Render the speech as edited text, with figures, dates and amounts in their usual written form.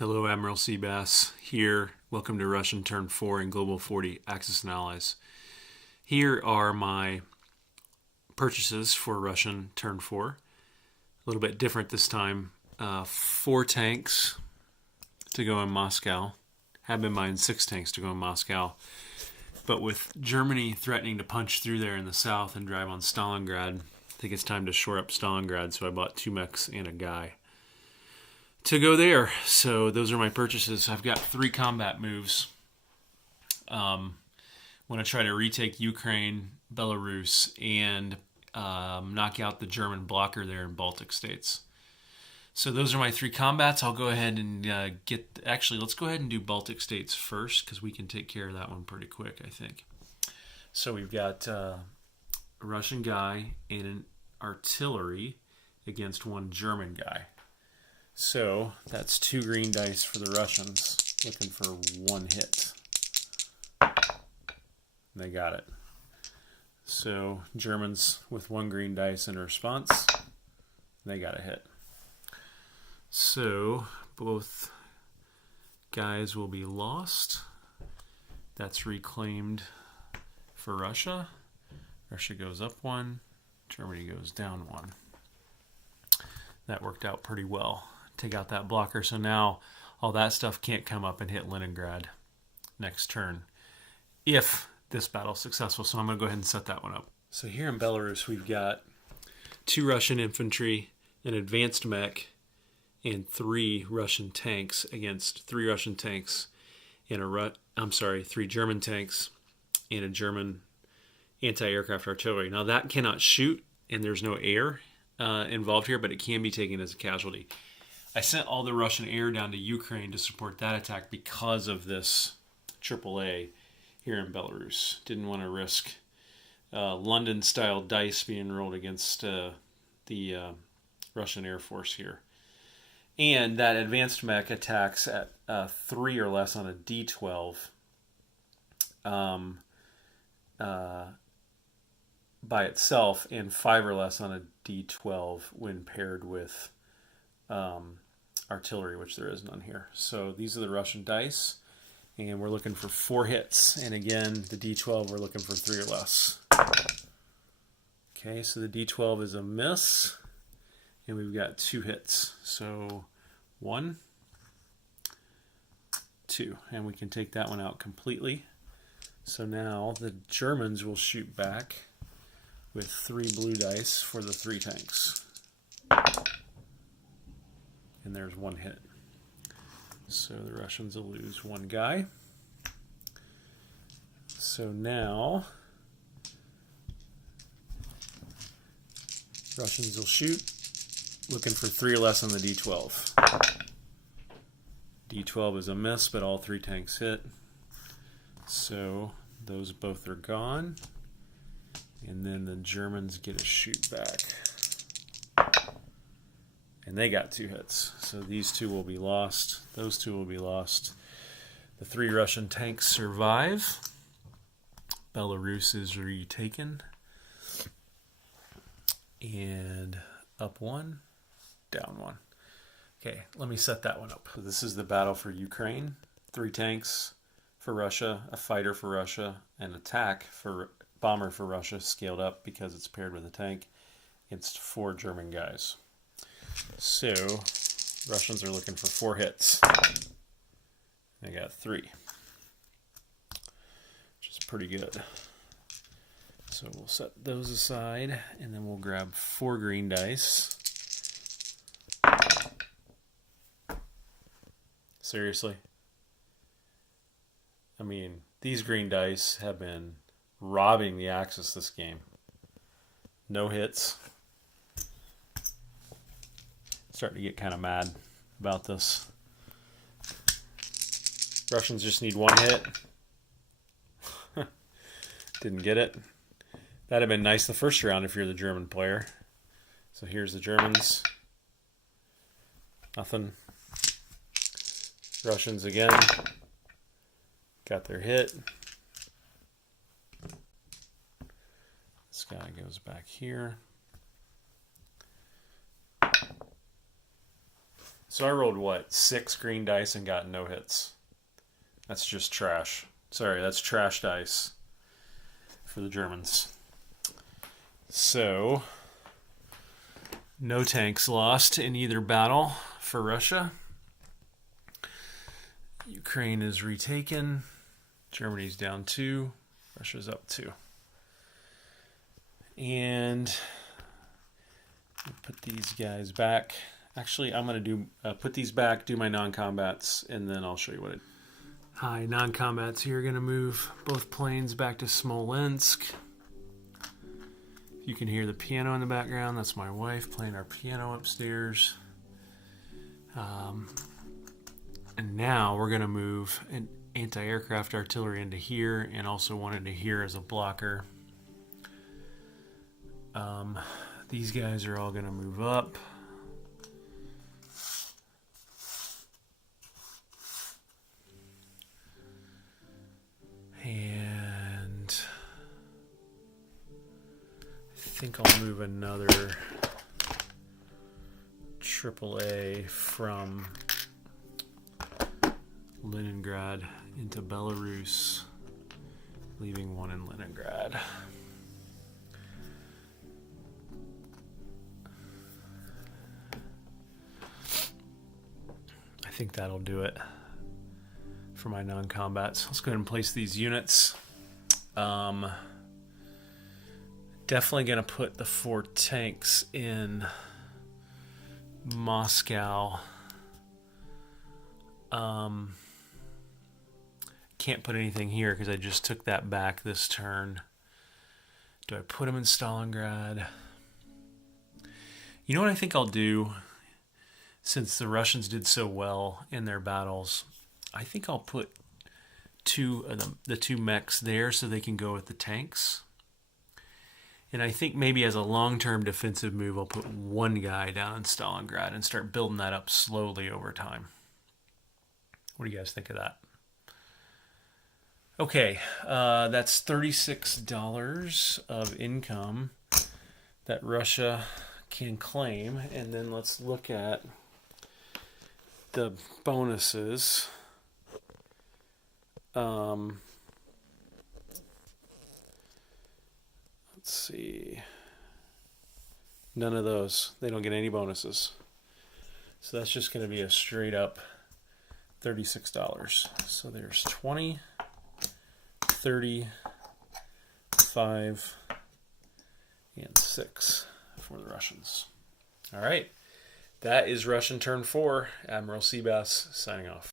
Hello, Admiral Seabass here. Welcome to Russian Turn 4 in Global 40 Axis and Allies. Here are my purchases for Russian Turn 4. A little bit different this time. 4 tanks to go in Moscow. Have been buying 6 tanks to go in Moscow. But with Germany threatening to punch through there in the south and drive on Stalingrad, I think it's time to shore up Stalingrad, so I bought 2 mechs and a guy to go there. So those are my purchases. I've got 3 combat moves. Want to try to retake Ukraine, Belarus, and knock out the German blocker there in Baltic states. So those are my 3 combats. I'll go ahead and let's go ahead and do Baltic states first, because we can take care of that one pretty quick, I think. So we've got a Russian guy and an artillery against 1 German guy. So that's 2 green dice for the Russians, looking for 1 hit. They got it. So Germans with 1 green dice in response, they got a hit. So both guys will be lost. That's reclaimed for Russia. Russia goes up 1, Germany goes down 1. That worked out pretty well. Take out that blocker, so now all that stuff can't come up and hit Leningrad next turn if this battle's successful. So I'm going to go ahead and set that one up. So here in Belarus, we've got 2 Russian infantry, an advanced mech, and 3 Russian tanks against 3 Russian tanks and 3 German tanks and a German anti-aircraft artillery. Now that cannot shoot, and there's no air involved here, but it can be taken as a casualty. I sent all the Russian air down to Ukraine to support that attack because of this AAA here in Belarus. Didn't want to risk London-style dice being rolled against the Russian Air Force here. And that advanced mech attacks at 3 or less on a D12 by itself, and 5 or less on a D12 when paired with artillery, which there is none here. So these are the Russian dice, and we're looking for 4 hits. And again, the D12, we're looking for 3 or less. Okay, so the D12 is a miss, and we've got 2 hits. So 1, 2, and we can take that one out completely. So now the Germans will shoot back with 3 blue dice for the 3 tanks. And there's 1 hit. So the Russians will lose 1 guy. So now Russians will shoot, looking for 3 or less on the D12. D12 is a miss, but all 3 tanks hit. So those both are gone. And then the Germans get a shoot back. And they got 2 hits. So these 2 will be lost. Those 2 will be lost. The 3 Russian tanks survive. Belarus is retaken. And up 1, down 1. Okay, let me set that one up. So this is the battle for Ukraine. 3 tanks for Russia, a fighter for Russia, an bomber for Russia, scaled up because it's paired with a tank, against 4 German guys. So Russians are looking for 4 hits. They got 3, which is pretty good. So we'll set those aside, and then we'll grab 4 green dice. Seriously? I mean, these green dice have been robbing the Axis this game. No hits. Starting to get kind of mad about this. Russians just need 1 hit. Didn't get it. That'd have been nice the first round if you're the German player. So here's the Germans. Nothing. Russians again. Got their hit. This guy goes back here. So I rolled, what, 6 green dice and got no hits. That's just trash. Sorry, that's trash dice for the Germans. So, no tanks lost in either battle for Russia. Ukraine is retaken. Germany's down 2. Russia's up 2. And put these guys back. Actually, I'm going to do put these back, do my non-combats, and then I'll show you what it. Hi, non-combats here. Going to move both planes back to Smolensk. You can hear the piano in the background. That's my wife playing our piano upstairs. And now we're going to move an anti-aircraft artillery into here, and also one into here as a blocker. These guys are all going to move up. And I think I'll move another AAA from Leningrad into Belarus, leaving one in Leningrad. I think that'll do it for my non-combats. Let's go ahead and place these units. Definitely going to put the 4 tanks in Moscow. Can't put anything here because I just took that back this turn. Do I put them in Stalingrad? You know what I think I'll do? Since the Russians did so well in their battles, I think I'll put the 2 mechs there so they can go with the tanks. And I think maybe as a long-term defensive move, I'll put 1 guy down in Stalingrad and start building that up slowly over time. What do you guys think of that? Okay, that's $36 of income that Russia can claim. And then let's look at the bonuses. Let's see. None of those. They don't get any bonuses. So that's just going to be a straight up $36. So there's 20, 30, 5, and 6 for the Russians. All right. That is Russian turn 4. Admiral Seabass signing off.